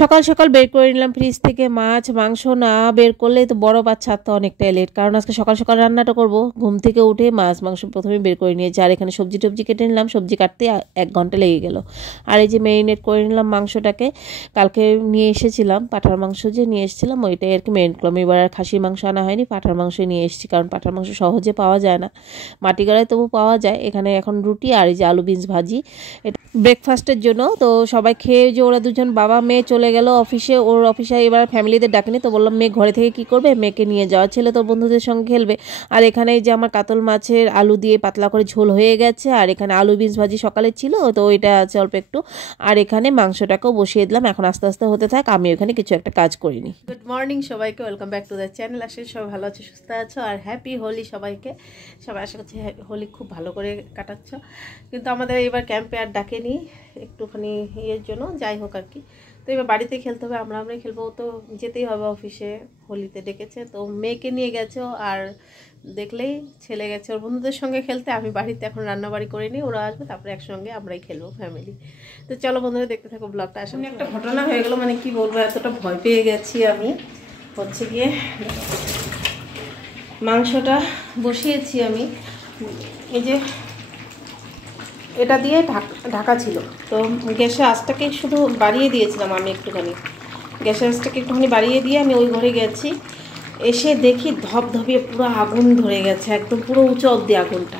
সকাল সকাল বের করে নিলাম ফ্রিজ থেকে মাছ মাংস। না বের করলে তো বড় বাচ্চা তো অনেকটাই লেট, কারণ আজকে সকাল সকাল রান্নাটা করব। ঘুম থেকে উঠে মাছ মাংস প্রথমে বের করে নিয়েছি, আর এখানে সবজি টবজি কেটে নিলাম। সবজি কাটতে 1 ঘন্টা লেগে গেল। আর এই যে ম্যারিনেট করে নিলাম মাংসটাকে। কালকে নিয়ে এসেছিলাম পাঁঠার মাংস, যে নিয়ে এসেছিলাম ওইটাই আর কি ম্যারিনেট করলাম। এবার আর খাসির মাংস আনা হয়নি, পাঁঠার মাংসই নিয়ে এসেছি, কারণ পাঁঠার মাংস সহজে পাওয়া যায় না, মাটিগাড়ায় তবু পাওয়া যায়। এখানে এখন রুটি আর এই যে আলু বিনস ভাজি, এটা ব্রেকফাস্টের জন্য। তো সবাই খেয়ে যে ওরা দুজন বাবা মেয়ে চলে গেল অফিসে। ওর অফিসে এবার ফ্যামিলিদের ডাকেনি, তো বললাম মেয়ে ঘরে থেকে কি করবে, মেয়েকে নিয়ে যাওয়া, ছেলে তোর বন্ধুদের সঙ্গে খেলবে। আর এখানে যে আমার কাতল মাছের আলু দিয়ে পাতলা করে ঝোল হয়ে গেছে, আর এখানে আলু বিনস ভাজি সকালে ছিল, তো ওইটা আছে অল্প একটু। আর এখানে মাংসটাকেও বসিয়ে দিলাম, এখন আস্তে আস্তে হতে থাক, আমি ওখানে কিছু একটা কাজ করিনি। গুড মর্নিং সবাইকে, welcome back to the channel. আসলে সবাই ভালো আছো, সুস্থ আছো, আর হ্যাপি হোলি সবাইকে। সবাই আশা করছি হোলি খুব ভালো করে কাটাচ্ছ। কিন্তু আমাদের এবার ক্যাম্পে আর ডাকেনি, একটুখানি ইয়ের জন্য, যাই হোক আর কি। তো এবার বাড়িতে খেলতে হবে, আমরাই খেলবো, তো যেতেই হবে অফিসে। হোলিতে ডেকেছে, তো মেয়েকে নিয়ে গেছে, আর দেখলেই ছেলে গেছে ওর বন্ধুদের সঙ্গে খেলতে। আমি বাড়িতে এখন রান্নাবাড়ি করে নিই, ওরা আসবে, তারপরে একসঙ্গে আমরাই খেলবো ফ্যামিলি। তো চলো বন্ধুরা, দেখতে থাকো ব্লগটা। আসলে একটা ঘটনা হয়ে গেল, মানে কি বলবো, এতটা ভয় পেয়ে গেছি আমি। হচ্ছে গিয়ে মাংসটা বসিয়েছি আমি, এই যে এটা দিয়ে ঢাকা ছিল, তো গ্যাসের আঁচটাকে শুধু বাড়িয়ে দিয়েছিলাম আমি একটুখানি। গ্যাসের আঁচটাকে একটুখানি বাড়িয়ে দিয়ে আমি ওই ঘরে গেছি। এসে দেখি ধপধপিয়ে পুরো আগুন ধরে গেছে, একদম পুরো উঁচু অবধি আগুনটা।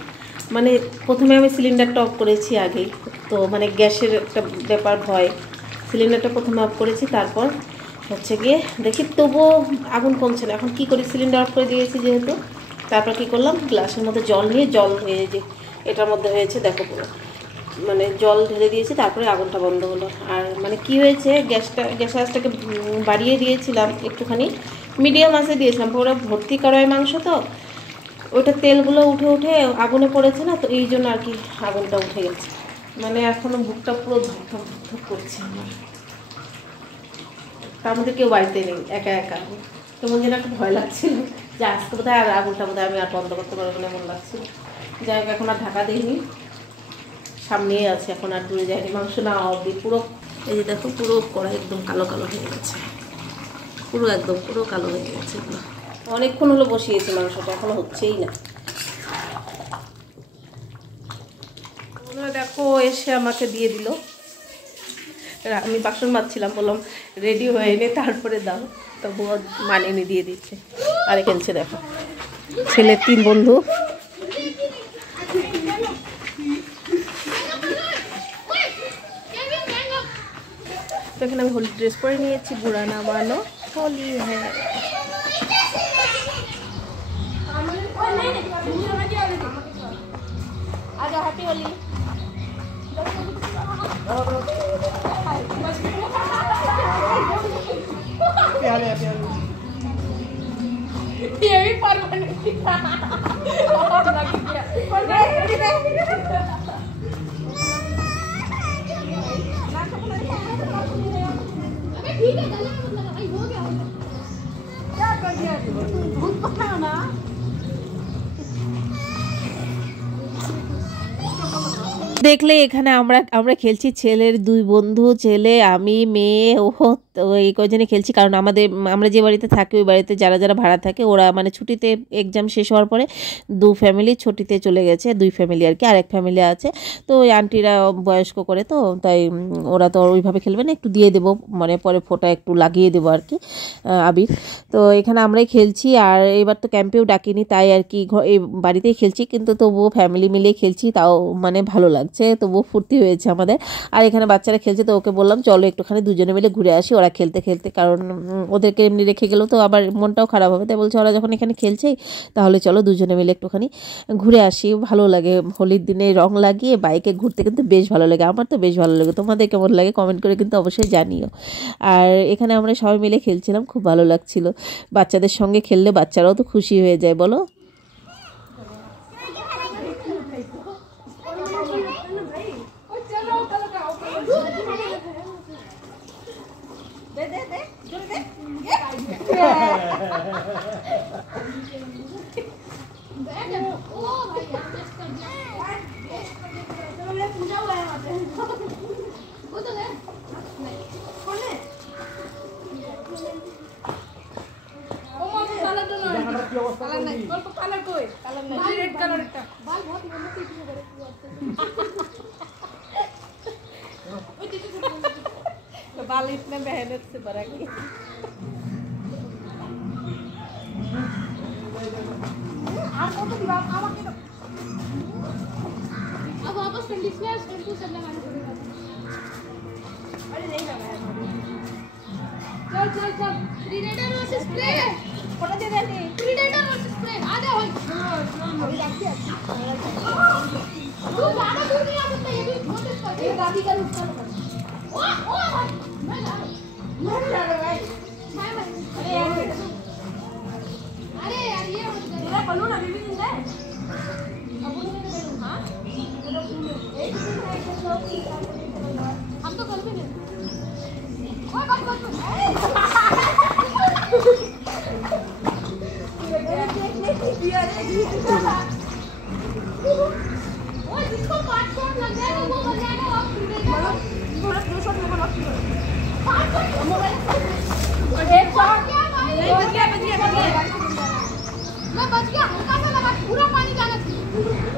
মানে প্রথমে আমি সিলিন্ডারটা অফ করেছি আগেই, তো মানে গ্যাসের একটা ব্যাপার ভয়, সিলিন্ডারটা প্রথমে অফ করেছি, তারপর হচ্ছে গিয়ে দেখি তবুও আগুন কমছে না। এখন কী করি, সিলিন্ডার অফ করে দিয়েছি যেহেতু, তারপর কী করলাম, গ্লাসের মধ্যে জল নিয়ে, জল হয়ে যে এটার মধ্যে হয়েছে দেখো পুরো, মানে জল ঢেলে দিয়েছি, তারপরে আগুনটা বন্ধ হলো। আর মানে কি হয়েছে, গ্যাসের আঁচটাকে বাড়িয়ে দিয়েছিলাম একটুখানি, মিডিয়াম আঁচে দিয়েছিলাম, পুরো ভর্তি কড়াই মাংস, তো ওইটা তেলগুলো উঠে উঠে আগুনে পড়েছে না, তো এই জন্য আর কি আগুনটা উঠে গেছে। মানে এখনও বুকটা পুরো ধপধপ ধপধপ করছে আমার। তার মধ্যে কেউ বাড়িতে নেই, একা একা, কেমন যেন একটু ভয় লাগছিল যে আজকে বোধহয় আর আগুনটা বোধহয় আমি আর বন্ধ করতে পারবো না, এমন লাগছিল। যাই হোক, এখন আর ঢাকা দিইনি, সামনেই আছে, এখন আর দূরে যায়নি। মাংস না অবধি পুরো, এই যে দেখো পুরো কড়াই একদম কালো কালো হয়ে গেছে, পুরো একদম পুরো কালো হয়ে গেছে। অনেকক্ষণ হলো বসিয়েছি মাংসটা, এখনো হচ্ছেই না। দেখো এসে আমাকে দিয়ে দিল, আমি বাসন মাজছিলাম, বললাম রেডি হয়ে এনে তারপরে দাও, তবুও মানিয়ে দিয়ে দিচ্ছে। আর খেলছে দেখো ছেলের 3 বন্ধু। তো এখানে আমি হোলি ড্রেস পরে নিয়েছি, বুড়া না মানো হোলি হ্যাঁ। আচ্ছা, হ্যাপি হোলি। দেখলে এখানে আমরা খেলছি, ছেলের 2 বন্ধু, ছেলে আমি মেয়ে, ও তো এই কজনে খেলছি। কারণ আমরা যে বাড়িতে থাকি ওই বাড়িতে যারা যারা ভাড়া থাকে, ওরা মানে ছুটিতে এক্সাম শেষ হওয়ার পরে 2 ফ্যামিলি ছুটিতে চলে গেছে, 2 ফ্যামিলি আর কি, আরেক ফ্যামিলি আছে। তো ওই আন্টিরা বয়স্ক করে, তো তাই ওরা তো ওইভাবে খেলবে না, একটু দিয়ে দেবো, মানে পরে ফোঁটা একটু লাগিয়ে দেবো আর কি, আবির। তো এখানে আমরাই খেলছি, আর এবার তো ক্যাম্পেও ডাকিনি, তাই আর কি এই বাড়িতেই খেলছি, কিন্তু তবুও ফ্যামিলি মিলে খেলছি, তাও মানে ভালো লাগছে, তবুও ফুর্তি হয়েছে আমাদের। আর এখানে বাচ্চারা খেলছে, তো ওকে বললাম চলো একটুখানি দুজনে মিলে ঘুরে আসি, ওরা খেলতে খেলতে, কারণ ওদেরকে এমনি রেখে গেলেও তো আবার মনটাও খারাপ হবে, তাই বলছে ওরা যখন এখানে খেলছেই তাহলে চলো দুজনে মিলে একটুখানি ঘুরে আসি, ভালো লাগে। হোলির দিনে রং লাগিয়ে বাইকে ঘুরতে কিন্তু বেশ ভালো লাগে, আমার তো বেশ ভালো লাগে। তোমাদের কেমন লাগে কমেন্ট করে কিন্তু অবশ্যই জানিও। আর এখানে আমরা সবাই মিলে খেলছিলাম, খুব ভালো লাগছিল। বাচ্চাদের সঙ্গে খেললে বাচ্চারাও তো খুশি হয়ে যায়, বলো। কালার নাই অল্প কালার কই কালার নাই রেড কালার একটা বাল বহুত মনে কি করে ওই দিকে তো বাল इतना मेहनत से भरा की আর কত দিবা আমাকে अब वापस कंडीशनर शैम्पू सब लगाने पड़ेगा अरे नहीं लगाया चल चल चल प्रीडेटर वर्सेस स्प्रे फोटो दे दे प्रीडेटर वर्सेस स्प्रे आ जा भाई अभी रखिए तू ज्यादा दूर नहीं आ सकता ये भी छोटे पर ये गाड़ी का नुकसान ओ ओ मैं जा रहा भाई अरे यार ये मेरा बलून अभी भी जिंदा है हां हम तो कल भी नहीं ओए बस बस ओए जिसको 5 शॉट लग जाएगा वो बन जाएगा और थोड़ा 2 शॉट में बना 5 शॉट एक शॉट क्या भाई नहीं बच गया मैं बच गया हल्का सा लगा पूरा पानी जाना चाहिए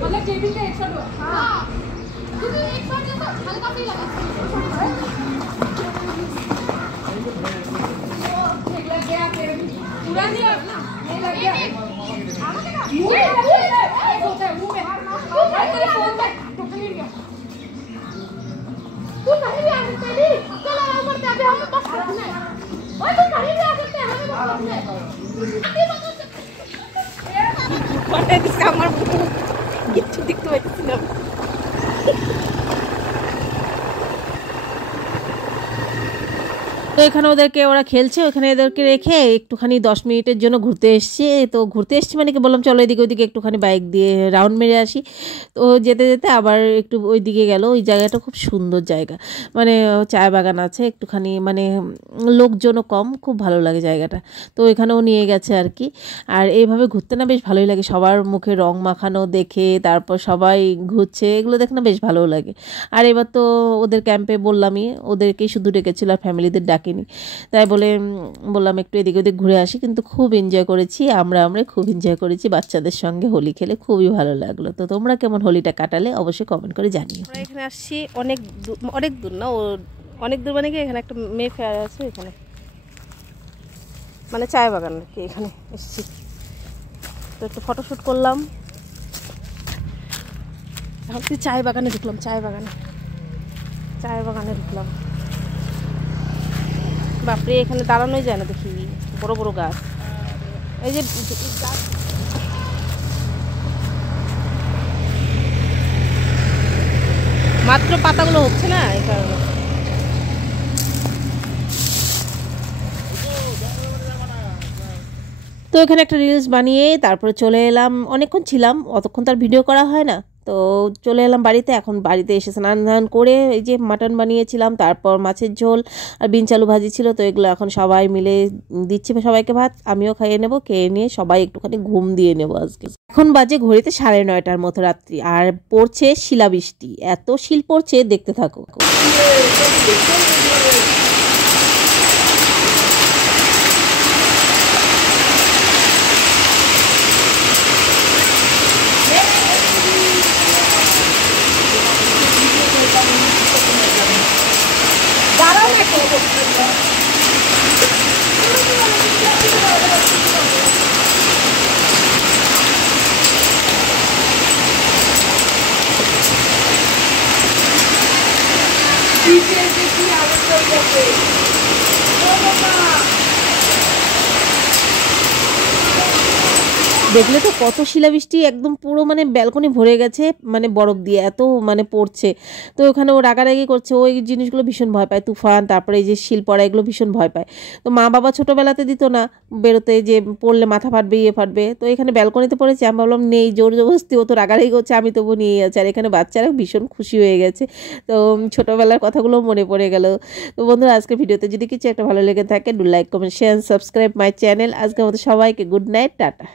मतलब जेबी का एक शॉट हुआ हां क्योंकि एक शॉट जैसा हल्का सा ही लगा एक लग गया फिर पूरा नहीं अपना ये लग गया मुंह में होता है मुंह में तू नहीं भी आ सकता है चल आराम करते अभी हमें बस करना है ओए तू नहीं भी आ सकते हमें बस करना है पता है किसका আমার কিছু দেখতে পাচ্ছি না তো এখানে ওদেরকে ওরা খেলছে ওখানে এদেরকে রেখে একটুখানি 10 মিনিটের জন্য ঘুরতে এসেছি তো ঘুরতে এসেছি মানে কি বললাম চলো এদিকে ওইদিকে একটুখানি বাইক দিয়ে রাউন্ড মেরে আসি তো যেতে যেতে আবার একটু ওই দিকে গেল ওই জায়গাটা খুব সুন্দর জায়গা মানে চা বাগান আছে একটুখানি মানে লোকজনও কম খুব ভালো লাগে জায়গাটা তো এখানেও নিয়ে গেছে আর কি আর এইভাবে ঘুরতে না বেশ ভালোই লাগে সবার মুখে রং মাখানো দেখে তারপর সবাই ঘুরছে এগুলো দেখে না বেশ ভালোও লাগে আর এবার তো ওদের ক্যাম্পে বললামই ওদেরকেই শুধু ডেকেছিল আর ফ্যামিলিদের ডাকিনি তাই বলে বললাম একটু এদিকে ওদিকে ঘুরে আসি কিন্তু খুব এনজয় করেছি আমরা খুব এনজয় করেছি বাচ্চাদের সঙ্গে হোলি খেলে খুবই ভালো লাগলো তো তোমরা কেমন হোলিটা কাটালে অবশ্যই কমেন্ট করে জানিও আমরা এখানে আসছি অনেক দূর না ও অনেক দূর মানে কি এখানে একটা মেয়ে ফেয়ার আছে এখানে মানে চায় বাগান আর কি এখানে এসেছি তো একটু ফটোশ্যুট করলাম এখন কি চায় বাগানে ঢুকলাম বাপরে এখানে দাঁড়ানোই যায় না দেখি বড় বড় গাছ এই যে মাত্র পাতাগুলো হচ্ছে না এই কারণে তো এখানে একটা রিলস বানিয়ে তারপরে চলে এলাম অনেকক্ষণ ছিলাম অতক্ষণ তার ভিডিও করা হয় না তো চলে এলাম বাড়িতে এখন বাড়িতে এসে স্নান করে এই যে মাটন বানিয়েছিলাম তারপর মাছের ঝোল আর বিন চালু ভাজি ছিল তো এগুলো এখন সবাই মিলে দিচ্ছি সবাইকে ভাত আমিও খাইয়ে নেব খেয়ে নিয়ে সবাই একটুখানি ঘুম দিয়ে নেব আজকে এখন বাজে ঘড়িতে 9:30টার মতো রাত্রি আর পড়ছে শিলাবৃষ্টি এত শিল পড়ছে দেখতে থাকো দেখলে তো কত শিলাবৃষ্টি একদম পুরো মানে ব্যালকনি ভরে গেছে মানে বরফ দিয়ে এত মানে পড়ছে তো ওখানে ও রাগারাগি করছে ওই জিনিসগুলো ভীষণ ভয় পায় তুফান তারপরে এই যে শিল পড়া এগুলো ভীষণ ভয় পায় তো মা বাবা ছোটোবেলাতে দিত না বেরোতে যে পড়লে মাথা ফাটবে ফাটবে তো এখানে ব্যালকনিতে পড়েছে আমি ভাবলাম নেই জোর জবরদস্তি ও তো রাগারাগি করছে আমি তবু নিয়ে যাচ্ছি আর এখানে বাচ্চারা ভীষণ খুশি হয়ে গেছে তো ছোটোবেলার কথাগুলো মনে পড়ে গেল তো বন্ধুরা আজকে ভিডিওতে যদি কিছু একটা ভালো লেগে থাকে do like comment share subscribe my channel আজকের মতো সবাইকে গুড নাইট টাটা।